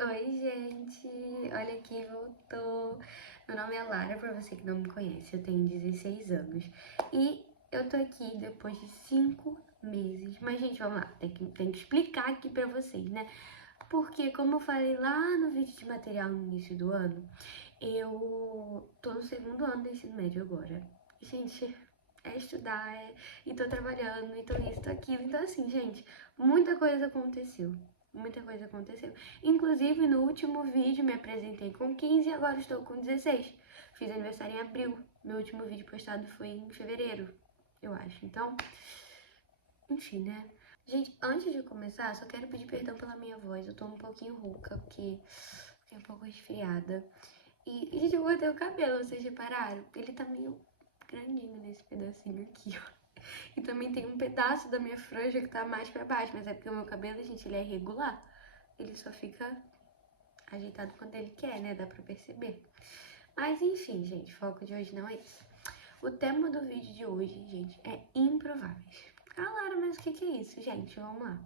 Oi, gente! Olha quem voltou! Meu nome é Lara, pra você que não me conhece, eu tenho 16 anos. E eu tô aqui depois de 5 meses. Mas, gente, vamos lá, tem que explicar aqui pra vocês, né? Porque, como eu falei lá no vídeo de material no início do ano, eu tô no segundo ano do ensino médio agora. E, gente, é estudar, e tô trabalhando, e tô isso, tô aquilo. Então, assim, gente, muita coisa aconteceu. Muita coisa aconteceu. Inclusive, no último vídeo me apresentei com 15 e agora estou com 16. Fiz aniversário em abril. Meu último vídeo postado foi em fevereiro, eu acho. Então, enfim, né? Gente, antes de começar, só quero pedir perdão pela minha voz. Eu tô um pouquinho rouca, porque fiquei um pouco resfriada. Gente, eu cortei o cabelo, vocês repararam? Ele tá meio grandinho nesse pedacinho aqui, ó. E também tem um pedaço da minha franja que tá mais pra baixo, mas é porque o meu cabelo, gente, ele é irregular. Ele só fica ajeitado quando ele quer, né? Dá pra perceber. Mas enfim, gente, o foco de hoje não é isso. O tema do vídeo de hoje, gente, é improváveis. Ah, Lara, mas o que é isso, gente? Vamos lá.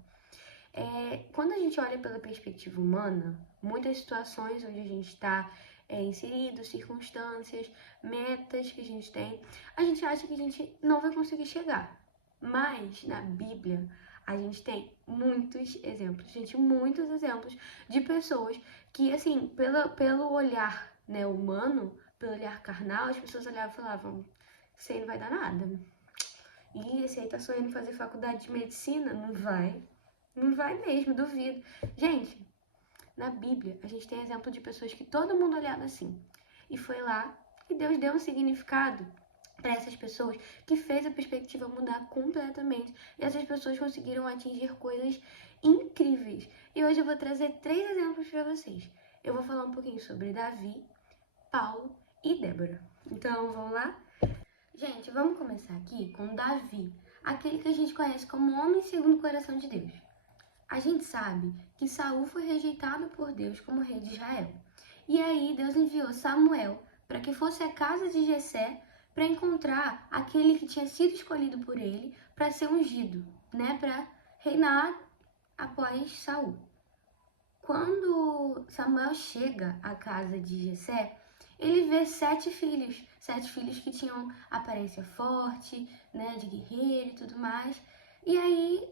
Quando a gente olha pela perspectiva humana, muitas situações onde a gente está inserido, circunstâncias, metas que a gente acha que a gente não vai conseguir chegar. Mas na Bíblia, a gente tem muitos exemplos, gente, muitos exemplos de pessoas que, assim, pelo olhar, né, humano, pelo olhar carnal, as pessoas olhavam e falavam: isso aí não vai dar nada. E esse aí tá sonhando em fazer faculdade de medicina? Não vai. Não vai mesmo, duvido. Gente, na Bíblia, a gente tem exemplo de pessoas que todo mundo olhava assim. E foi lá que Deus deu um significado para essas pessoas que fez a perspectiva mudar completamente. E essas pessoas conseguiram atingir coisas incríveis. E hoje eu vou trazer 3 exemplos para vocês. Eu vou falar um pouquinho sobre Davi, Paulo e Débora. Então, vamos lá? Gente, vamos começar aqui com Davi, aquele que a gente conhece como homem segundo o coração de Deus. A gente sabe que Saul foi rejeitado por Deus como rei de Israel. E aí Deus enviou Samuel para que fosse à casa de Jessé para encontrar aquele que tinha sido escolhido por ele para ser ungido, né, para reinar após Saul. Quando Samuel chega à casa de Jessé, ele vê 7 filhos que tinham aparência forte, né, de guerreiro e tudo mais. E aí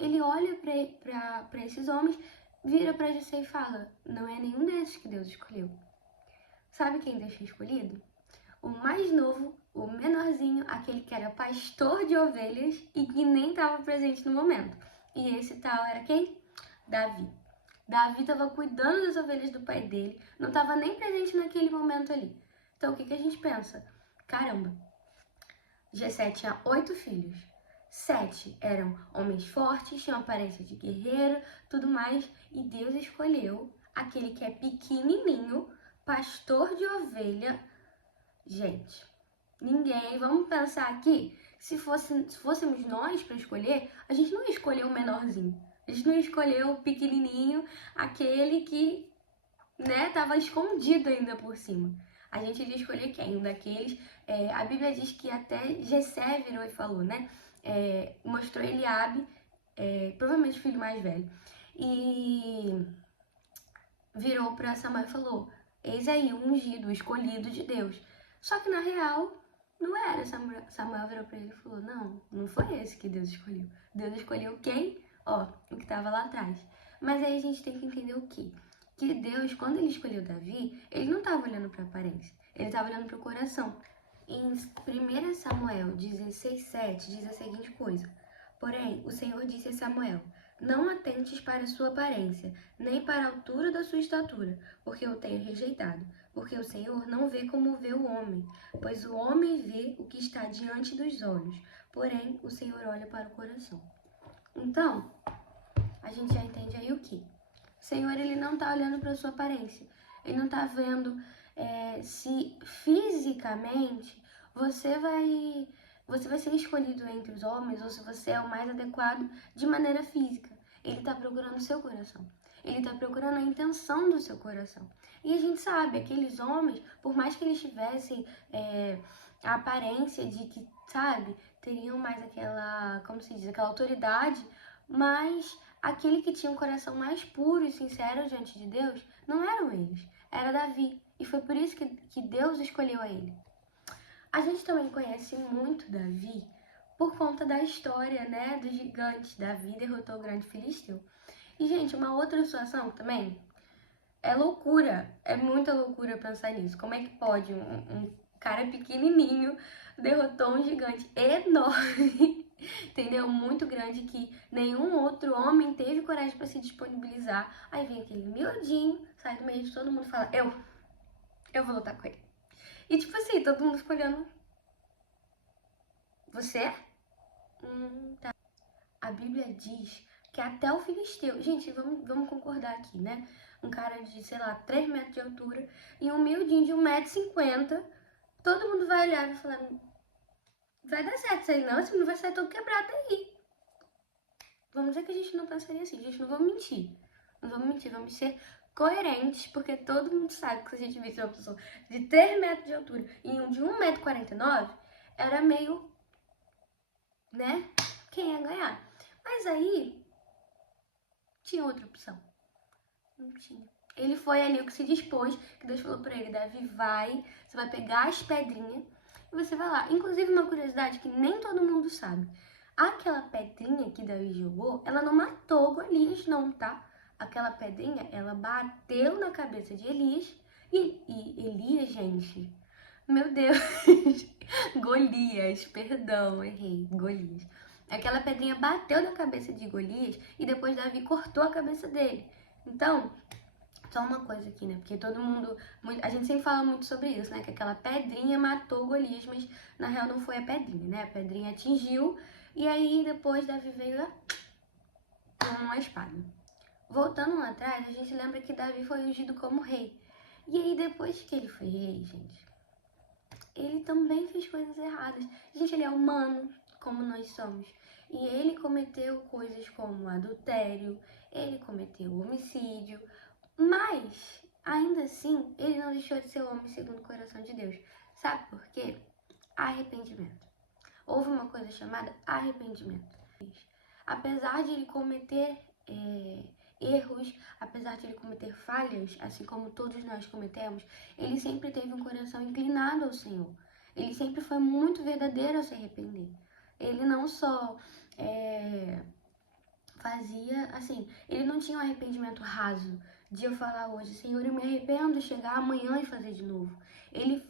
ele olha para esses homens, vira para Jessé e fala: não é nenhum desses que Deus escolheu. Sabe quem Deus tinha escolhido? O mais novo, o menorzinho, aquele que era pastor de ovelhas e que nem estava presente no momento. E esse tal era quem? Davi. Davi estava cuidando das ovelhas do pai dele, não estava nem presente naquele momento ali. Então o que a gente pensa? Caramba, Jessé tinha 8 filhos. 7 eram homens fortes, tinham aparência de guerreiro, tudo mais, e Deus escolheu aquele que é pequenininho, pastor de ovelha. Gente, ninguém, vamos pensar aqui, se fôssemos nós para escolher, a gente não ia escolher o menorzinho. A gente não ia escolher o pequenininho, aquele que, né, tava escondido ainda por cima. A gente iria escolher quem? Um daqueles. A Bíblia diz que até Jessé virou e falou, né? Mostrou Eliabe, provavelmente o filho mais velho, e virou para Samuel e falou: eis aí o ungido, o escolhido de Deus. Só que na real, não era. Samuel virou para ele e falou: não foi esse que Deus escolheu. Deus escolheu quem? Ó, o que estava lá atrás. Mas aí a gente tem que entender o quê? Que Deus, quando ele escolheu Davi, ele não estava olhando para a aparência, ele estava olhando para o coração. Em 1 Samuel 16:7 diz a seguinte coisa: porém, o Senhor disse a Samuel: não atentes para a sua aparência, nem para a altura da sua estatura, porque eu tenho rejeitado. Porque o Senhor não vê como vê o homem, pois o homem vê o que está diante dos olhos, porém o Senhor olha para o coração. Então, a gente já entende aí o que? O Senhor, ele não está olhando para a sua aparência. Ele não está vendo se fisicamente você vai ser escolhido entre os homens ou se você é o mais adequado de maneira física. Ele está procurando o seu coração. Ele está procurando a intenção do seu coração. E a gente sabe, aqueles homens, por mais que eles tivessem a aparência de que, sabe, teriam mais aquela, como se diz, aquela autoridade, mas aquele que tinha um coração mais puro e sincero diante de Deus não eram eles, era Davi. E foi por isso que Deus escolheu a ele. A gente também conhece muito Davi por conta da história, né, dos gigantes. Davi derrotou o grande filisteu. E, gente, uma outra situação também é loucura. É muita loucura pensar nisso. Como é que pode um cara pequenininho derrotou um gigante enorme, entendeu? Muito grande que nenhum outro homem teve coragem para se disponibilizar. Aí vem aquele miudinho, sai do meio de todo mundo e fala, eu vou lutar com ele. E tipo assim, todo mundo ficou olhando. Você? Tá. A Bíblia diz que até o filisteu... Gente, vamos concordar aqui, né? Um cara de, sei lá, 3 metros de altura e um miudinho de 1,50 m, todo mundo vai olhar e vai falar, vai dar certo isso aí não, esse menino vai sair todo quebrado aí. Vamos dizer que a gente não pensaria assim, gente, não vamos mentir. Não vamos mentir, vamos ser coerentes, porque todo mundo sabe que se a gente visse uma pessoa de 3 metros de altura e um de 1,49 m, era meio, né, quem ia ganhar. Mas aí, tinha outra opção. Não tinha. Ele foi ali o que se dispôs, que Deus falou pra ele, Davi, vai, você vai pegar as pedrinhas e você vai lá. Inclusive, uma curiosidade que nem todo mundo sabe. Aquela pedrinha que Davi jogou, ela não matou Golias não, tá? Aquela pedrinha, ela bateu na cabeça de Elias e Elias, gente, meu Deus, Golias, perdão, errei, Golias. Aquela pedrinha bateu na cabeça de Golias e depois Davi cortou a cabeça dele. Então, só uma coisa aqui, né? Porque todo mundo... A gente sempre fala muito sobre isso, né? Que aquela pedrinha matou Golias, mas na real não foi a pedrinha, né? A pedrinha atingiu e aí depois Davi veio com uma espada. Voltando lá atrás, a gente lembra que Davi foi ungido como rei. E aí depois que ele foi rei, gente, ele também fez coisas erradas. Gente, ele é humano, como nós somos. E ele cometeu coisas como adultério, ele cometeu homicídio, mas, ainda assim, ele não deixou de ser homem segundo o coração de Deus. Sabe por quê? Arrependimento. Houve uma coisa chamada arrependimento. Apesar de ele cometer erros, apesar de ele cometer falhas, assim como todos nós cometemos, ele sempre teve um coração inclinado ao Senhor. Ele sempre foi muito verdadeiro ao se arrepender. Ele não só fazia, assim, ele não tinha um arrependimento raso, de eu falar hoje, Senhor, eu me arrependo, chegar amanhã e fazer de novo. Ele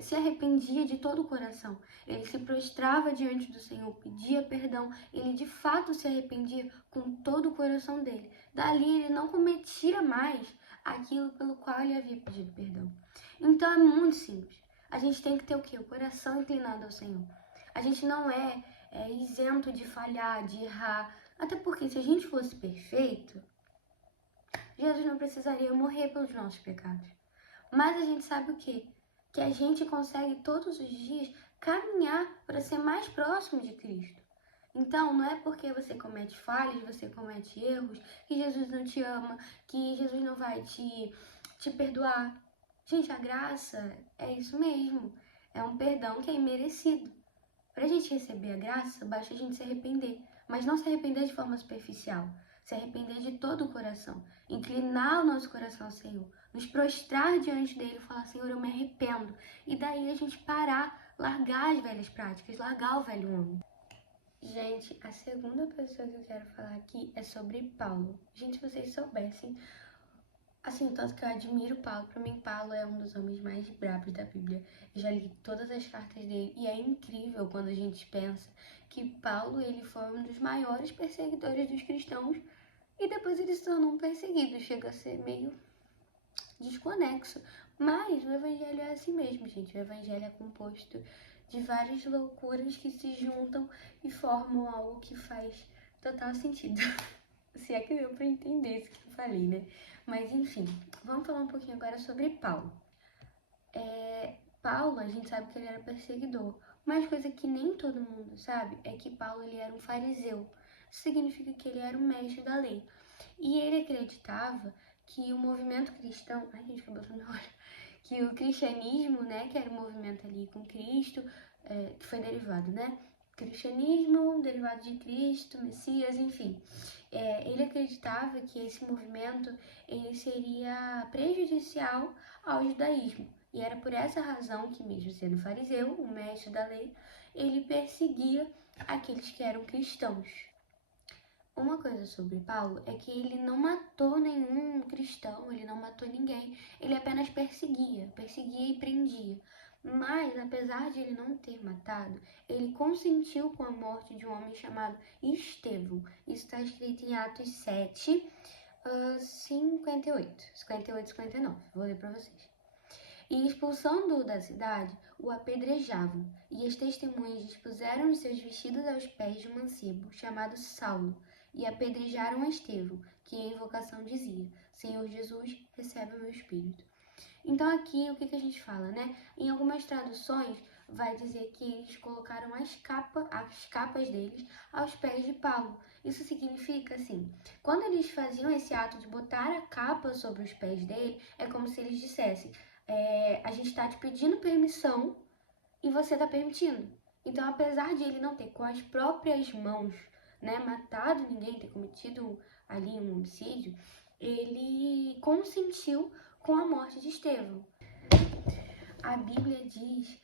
se arrependia de todo o coração. Ele se prostrava diante do Senhor, pedia perdão. Ele de fato se arrependia com todo o coração dele. Dali ele não cometia mais aquilo pelo qual ele havia pedido perdão. Então é muito simples. A gente tem que ter o quê? O coração inclinado ao Senhor. A gente não é isento de falhar, de errar. Até porque se a gente fosse perfeito, Jesus não precisaria morrer pelos nossos pecados. Mas a gente sabe o quê? Que a gente consegue todos os dias caminhar para ser mais próximo de Cristo. Então, não é porque você comete falhas, você comete erros, que Jesus não te ama, que Jesus não vai te perdoar. Gente, a graça é isso mesmo. É um perdão que é imerecido. Para a gente receber a graça, basta a gente se arrepender. Mas não se arrepender de forma superficial. Se arrepender de todo o coração. Inclinar o nosso coração ao Senhor. Nos prostrar diante dele e falar, Senhor, eu me arrependo. E daí a gente parar, largar as velhas práticas, largar o velho homem. Gente, a segunda pessoa que eu quero falar aqui é sobre Paulo. Gente, se vocês soubessem, assim, tanto que eu admiro Paulo. Pra mim, Paulo é um dos homens mais bravos da Bíblia. Eu já li todas as cartas dele e é incrível quando a gente pensa que Paulo, ele foi um dos maiores perseguidores dos cristãos e depois ele se tornou um perseguido. Chega a ser meio desconexo. Mas o evangelho é assim mesmo, gente. O evangelho é composto de várias loucuras que se juntam e formam algo que faz total sentido. Se é que deu pra entender isso que eu falei, né? Mas enfim, vamos falar um pouquinho agora sobre Paulo. Paulo, a gente sabe que ele era perseguidor. Mas coisa que nem todo mundo sabe é que Paulo ele era um fariseu. Isso significa que ele era um mestre da lei. E ele acreditava que o movimento cristão... Ai, gente, acabou botando na hora. Que o cristianismo, né, que era o movimento ali com Cristo, que foi derivado, né? cristianismo, derivado de Cristo, Messias, enfim. Ele acreditava que esse movimento ele seria prejudicial ao judaísmo. E era por essa razão que, mesmo sendo fariseu, o mestre da lei, ele perseguia aqueles que eram cristãos. Uma coisa sobre Paulo é que ele não matou nenhum cristão, ele não matou ninguém, ele apenas perseguia e prendia. Mas, apesar de ele não ter matado, ele consentiu com a morte de um homem chamado Estevão. Isso está escrito em Atos 7, 58, 59. Vou ler para vocês. E expulsando-o da cidade, o apedrejavam, e as testemunhas dispuseram os seus vestidos aos pés de um mancebo, chamado Saulo, e apedrejaram a Estevão, que em invocação dizia: Senhor Jesus, recebe o meu espírito. Então aqui o que a gente fala, né? Em algumas traduções vai dizer que eles colocaram as capas deles aos pés de Paulo. Isso significa assim, quando eles faziam esse ato de botar a capa sobre os pés dele, é como se eles dissessem: a gente está te pedindo permissão e você está permitindo. Então, apesar de ele não ter com as próprias mãos, né, matado ninguém, ter cometido ali um homicídio, ele consentiu com a morte de Estevão. A Bíblia diz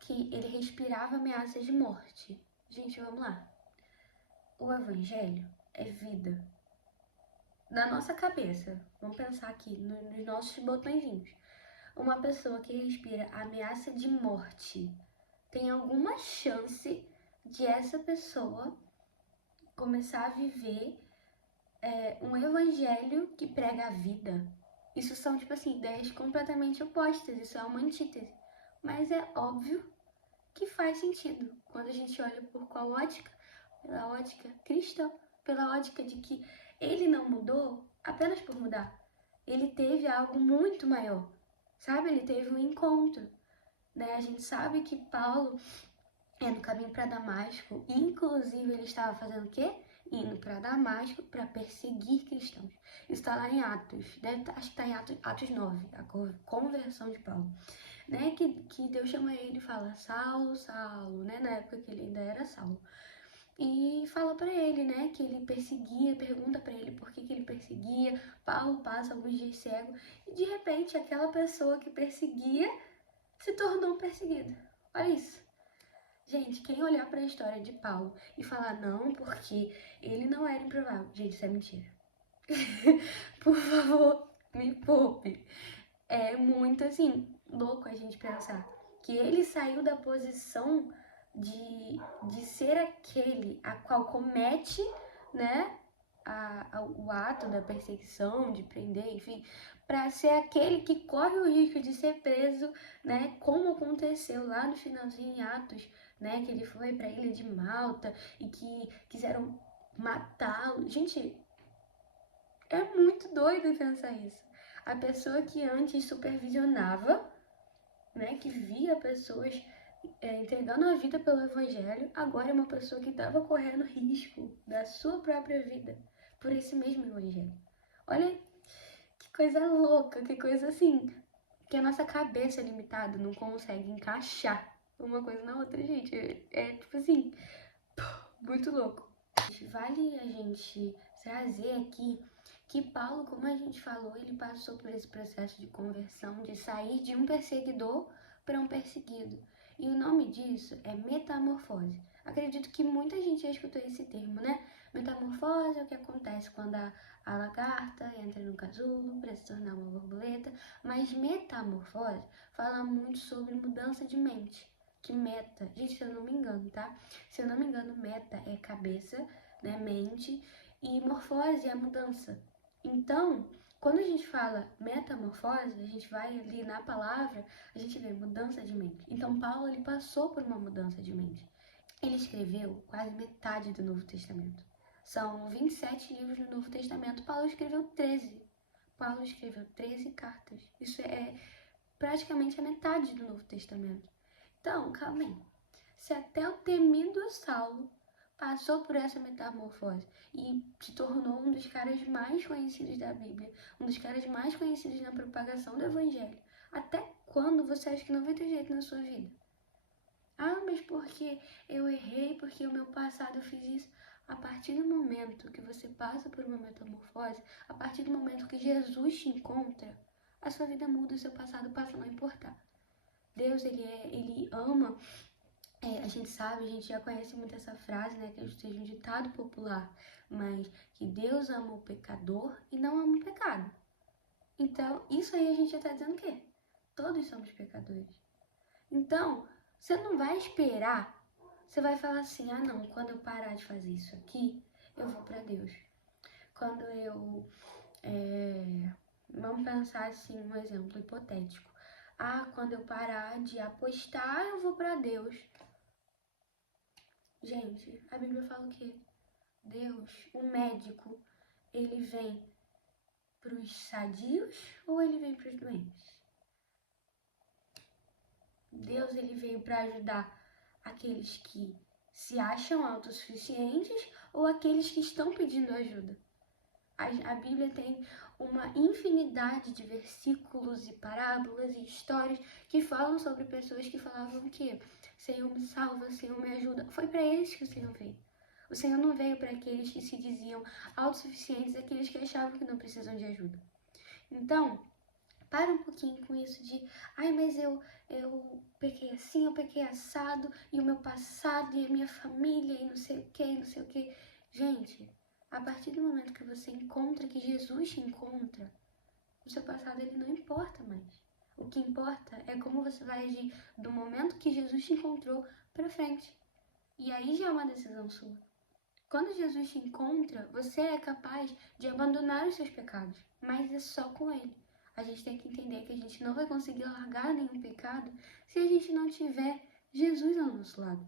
que ele respirava ameaças de morte. Gente, vamos lá. O Evangelho é vida. Na nossa cabeça, vamos pensar aqui nos nossos botõezinhos. Uma pessoa que respira ameaça de morte tem alguma chance de essa pessoa começar a viver um evangelho que prega a vida? Isso são, tipo assim, ideias completamente opostas, isso é uma antítese. Mas é óbvio que faz sentido quando a gente olha por qual ótica? Pela ótica cristã, pela ótica de que ele não mudou apenas por mudar. Ele teve algo muito maior, sabe? Ele teve um encontro, né? A gente sabe que Paulo no caminho para Damasco, inclusive ele estava fazendo o quê? Indo para Damasco para perseguir cristãos. Isso está lá em Atos, acho que está em Atos 9, a conversão de Paulo. Né? Que Deus chama ele e fala: Saulo, Saulo, né? Na época que ele ainda era Saulo. E fala para ele, né, que ele perseguia, pergunta para ele por que ele perseguia. Paulo passa alguns dias cego e de repente aquela pessoa que perseguia se tornou um perseguido. Olha isso. Gente, quem olhar para a história de Paulo e falar não, porque ele não era improvável, gente, isso é mentira. Por favor, me poupe. É muito assim louco a gente pensar que ele saiu da posição de ser aquele a qual comete, né, o ato da perseguição, de prender, enfim, para ser aquele que corre o risco de ser preso, né, como aconteceu lá no finalzinho em Atos, né, que ele foi para a ilha de Malta e que quiseram matá-lo. Gente, é muito doido pensar isso. A pessoa que antes supervisionava, né, que via pessoas entregando a vida pelo evangelho, agora é uma pessoa que estava correndo risco da sua própria vida por esse mesmo evangelho. Olha que coisa louca, que coisa assim, que a nossa cabeça limitada não consegue encaixar uma coisa na outra, gente. É tipo assim, muito louco. Vale a gente trazer aqui que Paulo, como a gente falou, ele passou por esse processo de conversão, de sair de um perseguidor para um perseguido. E o nome disso é metamorfose. Acredito que muita gente já escutou esse termo, né? Metamorfose é o que acontece quando a lagarta entra no casulo para se tornar uma borboleta, mas metamorfose fala muito sobre mudança de mente. Que meta, gente, se eu não me engano, tá? Se eu não me engano, meta é cabeça, né, mente, e morfose é a mudança. Então, quando a gente fala metamorfose, a gente vai ali na palavra, a gente vê mudança de mente. Então, Paulo, ele passou por uma mudança de mente. Ele escreveu quase metade do Novo Testamento. São 27 livros no Novo Testamento, Paulo escreveu 13. Paulo escreveu 13 cartas. Isso é praticamente a metade do Novo Testamento. Então, calma aí. Se até o temido Saulo passou por essa metamorfose e se tornou um dos caras mais conhecidos da Bíblia, um dos caras mais conhecidos na propagação do Evangelho, até quando você acha que não vai ter jeito na sua vida? Ah, mas porque eu errei, porque o meu passado eu fiz isso. A partir do momento que você passa por uma metamorfose, a partir do momento que Jesus te encontra, a sua vida muda, o seu passado passa a não importar. Deus, ele ama, a gente sabe, a gente já conhece muito essa frase, né, que seja um ditado popular, mas que Deus ama o pecador e não ama o pecado. Então, isso aí a gente já tá dizendo o quê? Todos somos pecadores. Então, você não vai esperar, você vai falar assim, ah não, quando eu parar de fazer isso aqui, eu vou para Deus. Quando eu, vamos pensar assim, um exemplo hipotético. Ah, quando eu parar de apostar, eu vou para Deus. Gente, a Bíblia fala o quê? Deus, o médico, ele vem para os sadios ou ele vem para os doentes? Deus, ele veio para ajudar aqueles que se acham autossuficientes ou aqueles que estão pedindo ajuda. A Bíblia tem uma infinidade de versículos e parábolas e histórias que falam sobre pessoas que falavam que Senhor me salva, Senhor me ajuda. Foi para eles que o Senhor veio. O Senhor não veio para aqueles que se diziam autossuficientes, aqueles que achavam que não precisam de ajuda. Então, para um pouquinho com isso de, ai, mas eu pequei assim, eu pequei assado, e o meu passado, e a minha família, e não sei o que, não sei o que. Gente, a partir do momento que você encontra, que Jesus te encontra, o seu passado ele não importa mais. O que importa é como você vai agir do momento que Jesus te encontrou para frente. E aí já é uma decisão sua. Quando Jesus te encontra, você é capaz de abandonar os seus pecados, mas é só com Ele. A gente tem que entender que a gente não vai conseguir largar nenhum pecado se a gente não tiver Jesus ao nosso lado.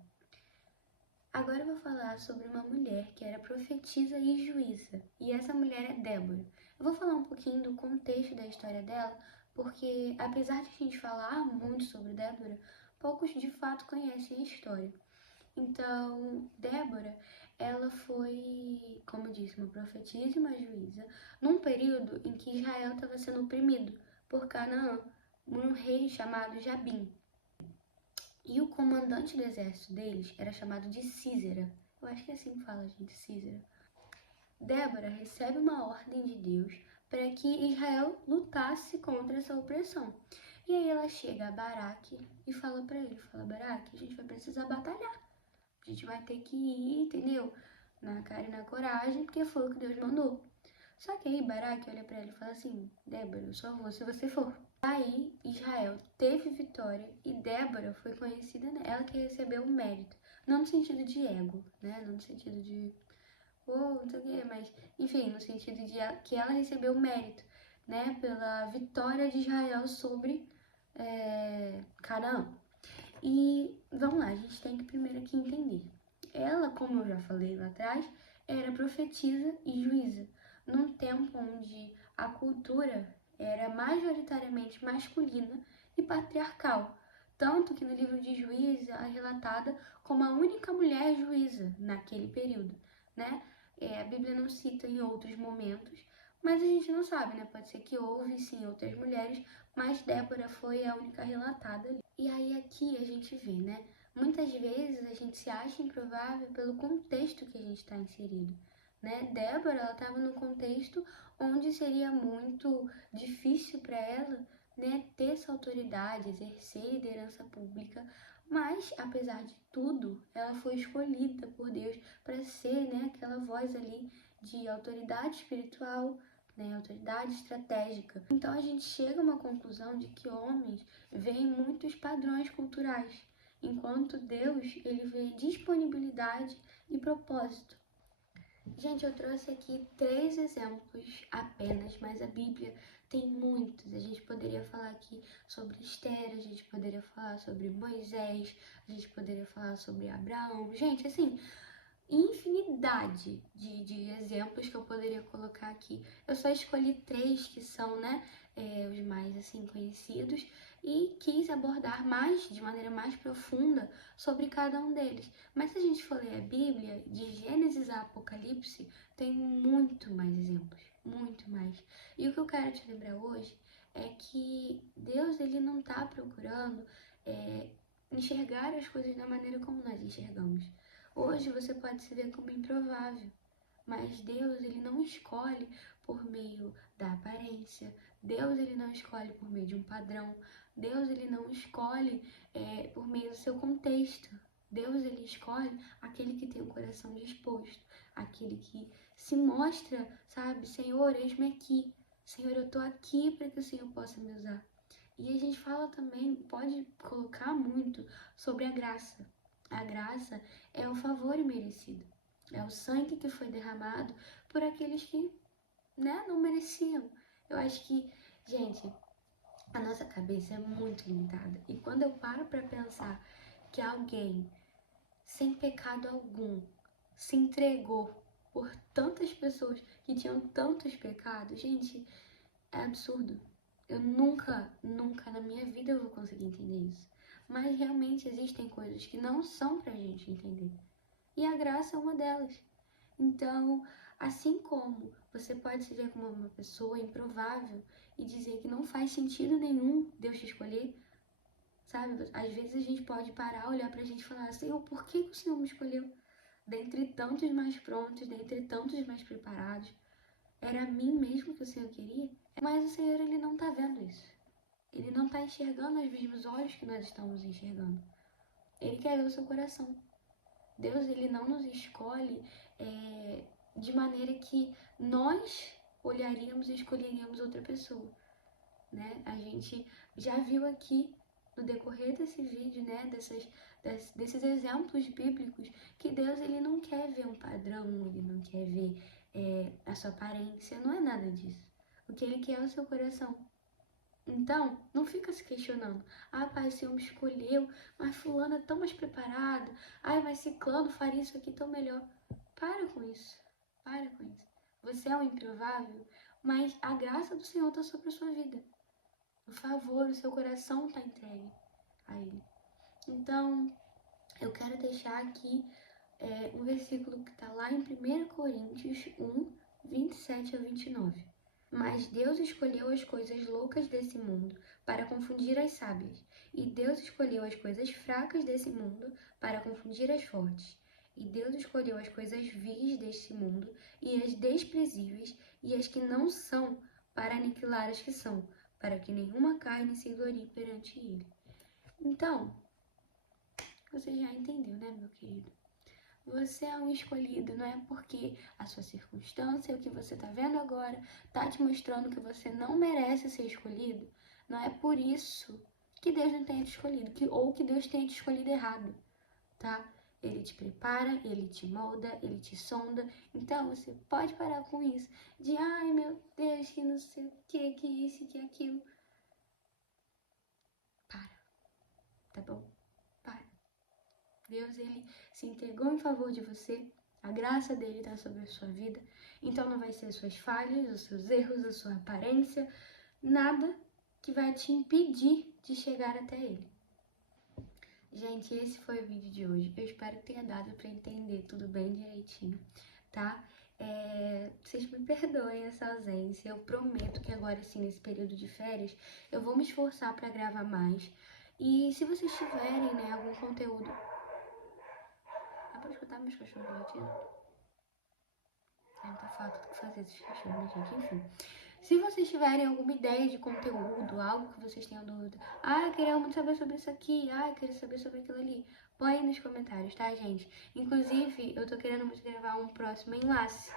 Agora eu vou falar sobre uma mulher que era profetisa e juíza, e essa mulher é Débora. Eu vou falar um pouquinho do contexto da história dela, porque apesar de a gente falar muito sobre Débora, poucos de fato conhecem a história. Então, Débora, ela foi, como eu disse, uma profetisa e uma juíza, num período em que Israel estava sendo oprimido por Canaã, um rei chamado Jabim. E o comandante do exército deles era chamado de Císera. Eu acho que é assim que fala, gente, Císera. Débora recebe uma ordem de Deus para que Israel lutasse contra essa opressão. E aí ela chega a Baraque e fala para ele, Baraque, a gente vai precisar batalhar. A gente vai ter que ir, entendeu? Na cara e na coragem, porque foi o que Deus mandou. Só que aí Baraque olha pra ele e fala assim, Débora, eu só vou se você for. Aí Israel teve vitória e Débora foi conhecida, ela que recebeu o mérito. Não no sentido de ego, né? Não no sentido de, não sei o quê, mas enfim, no sentido de que ela recebeu o mérito, né? Pela vitória de Israel sobre Canaã. E vamos lá, a gente tem que primeiro aqui entender. Ela, como eu já falei lá atrás, era profetisa e juíza, num tempo onde a cultura era majoritariamente masculina e patriarcal. Tanto que no livro de Juízes é relatada como a única mulher juíza naquele período, né? A Bíblia não cita em outros momentos, mas a gente não sabe, né? Pode ser que houve sim outras mulheres, mas Débora foi a única relatada ali. E aí aqui a gente vê, né? Muitas vezes a gente se acha improvável pelo contexto que a gente está inserido, né? Débora, ela estava num contexto onde seria muito difícil para ela, né, ter essa autoridade, exercer liderança pública, mas apesar de tudo, ela foi escolhida por Deus para ser, né, aquela voz ali de autoridade espiritual, né, autoridade estratégica. Então a gente chega a uma conclusão de que homens veem muitos padrões culturais, enquanto Deus ele vê disponibilidade e propósito. Gente, eu trouxe aqui 3 exemplos apenas, mas a Bíblia tem muitos. A gente poderia falar aqui sobre Esther, a gente poderia falar sobre Moisés, a gente poderia falar sobre Abraão. Gente, assim, infinidade de exemplos que eu poderia colocar aqui. Eu só escolhi 3 que são, né, os mais assim conhecidos e quis abordar mais, de maneira mais profunda, sobre cada um deles. Mas se a gente for ler a Bíblia, de Gênesis a Apocalipse, tem muito mais exemplos, muito mais. E o que eu quero te lembrar hoje é que Deus ele não está procurando enxergar as coisas da maneira como nós enxergamos. Hoje você pode se ver como improvável, mas Deus, ele não escolhe por meio da aparência. Deus, ele não escolhe por meio de um padrão. Deus, ele não escolhe por meio do seu contexto. Deus, ele escolhe aquele que tem o coração disposto, aquele que se mostra, sabe, Senhor, eis-me aqui. Senhor, eu tô aqui para que o Senhor possa me usar. E a gente fala também, pode colocar muito sobre a graça. A graça é o favor imerecido. É o sangue que foi derramado por aqueles que, né, não mereciam. Eu acho que, gente, a nossa cabeça é muito limitada. E quando eu paro para pensar que alguém sem pecado algum se entregou por tantas pessoas que tinham tantos pecados, gente, é absurdo. Eu nunca na minha vida eu vou conseguir entender isso. Mas realmente existem coisas que não são pra gente entender. E a graça é uma delas. Então, assim como você pode se ver como uma pessoa improvável e dizer que não faz sentido nenhum Deus te escolher, sabe? Às vezes a gente pode parar, olhar pra gente e falar, Senhor, por que o Senhor me escolheu? Dentre tantos mais prontos, dentre tantos mais preparados, era a mim mesmo que o Senhor queria? Mas o Senhor, ele não tá vendo isso. Ele não tá enxergando os mesmos olhos que nós estamos enxergando. Ele quer ver o seu coração. Deus, ele não nos escolhe de maneira que nós olharíamos e escolheríamos outra pessoa, né? A gente já viu aqui no decorrer desse vídeo, né, desses exemplos bíblicos, que Deus, ele não quer ver um padrão, ele não quer ver a sua aparência, não é nada disso. O que ele quer é o seu coração. Então, não fica se questionando. Ah, pai, o Senhor me escolheu, mas fulano é tão mais preparado. Ai, mas ciclano faria isso aqui tão melhor. Para com isso. Para com isso. Você é um improvável, mas a graça do Senhor está sobre a sua vida. Por favor, o seu coração está entregue a Ele. Então, eu quero deixar aqui um versículo que está lá em 1 Coríntios 1, 27 a 29. Mas Deus escolheu as coisas loucas desse mundo para confundir as sábias, e Deus escolheu as coisas fracas desse mundo para confundir as fortes. E Deus escolheu as coisas vis deste mundo e as desprezíveis e as que não são para aniquilar as que são, para que nenhuma carne se glorie perante ele. Então, você já entendeu, né, meu querido? Você é um escolhido, não é porque a sua circunstância, o que você está vendo agora, está te mostrando que você não merece ser escolhido. Não é por isso que Deus não tenha te escolhido, ou que Deus tenha te escolhido errado, tá? Ele te prepara, ele te molda, ele te sonda. Então você pode parar com isso de, ai meu Deus, que não sei o que isso, que aquilo. Para, tá bom? Para. Deus, ele se entregou em favor de você, a graça dele está sobre a sua vida, então não vai ser as suas falhas, os seus erros, a sua aparência, nada que vai te impedir de chegar até ele. Gente, esse foi o vídeo de hoje, eu espero que tenha dado para entender tudo bem direitinho, tá? Vocês me perdoem essa ausência, eu prometo que agora sim, nesse período de férias, eu vou me esforçar para gravar mais, e se vocês tiverem, né, algum conteúdo... Dá pra escutar meus cachorros latindo? Tá falta do que fazer esses cachorros, né, gente? Enfim. Se vocês tiverem alguma ideia de conteúdo, algo que vocês tenham dúvida, queria muito saber sobre isso aqui, queria saber sobre aquilo ali, põe aí nos comentários, tá, gente? Inclusive, eu tô querendo muito gravar um próximo enlace.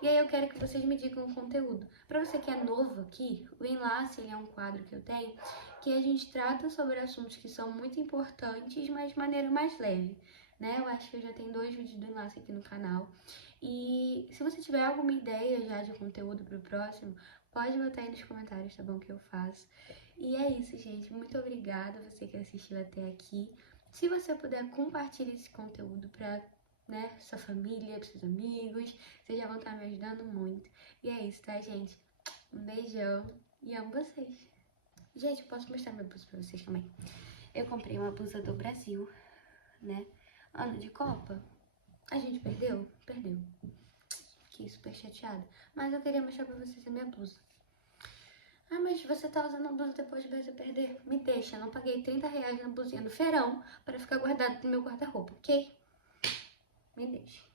E aí eu quero que vocês me digam o conteúdo. Pra você que é novo aqui, o enlace, ele é um quadro que eu tenho, que a gente trata sobre assuntos que são muito importantes, mas de maneira mais leve, né? Eu acho que eu já tenho 2 vídeos do enlace aqui no canal. E se você tiver alguma ideia já de conteúdo pro próximo, pode botar aí nos comentários, tá bom, que eu faço. E é isso, gente. Muito obrigada a você que assistiu até aqui. Se você puder, compartilhe esse conteúdo pra, né, sua família, pros seus amigos. Vocês já vão estar me ajudando muito. E é isso, tá, gente? Um beijão e amo vocês. Gente, eu posso mostrar minha blusa pra vocês também. Eu comprei uma blusa do Brasil, né? Ano de Copa. A gente perdeu? Perdeu. Fiquei super chateada. Mas eu queria mostrar pra vocês a minha blusa. Ah, mas você tá usando a blusa depois de você perder. Me deixa, eu não paguei R$ 30 na blusinha do feirão para ficar guardado no meu guarda-roupa, ok? Me deixa.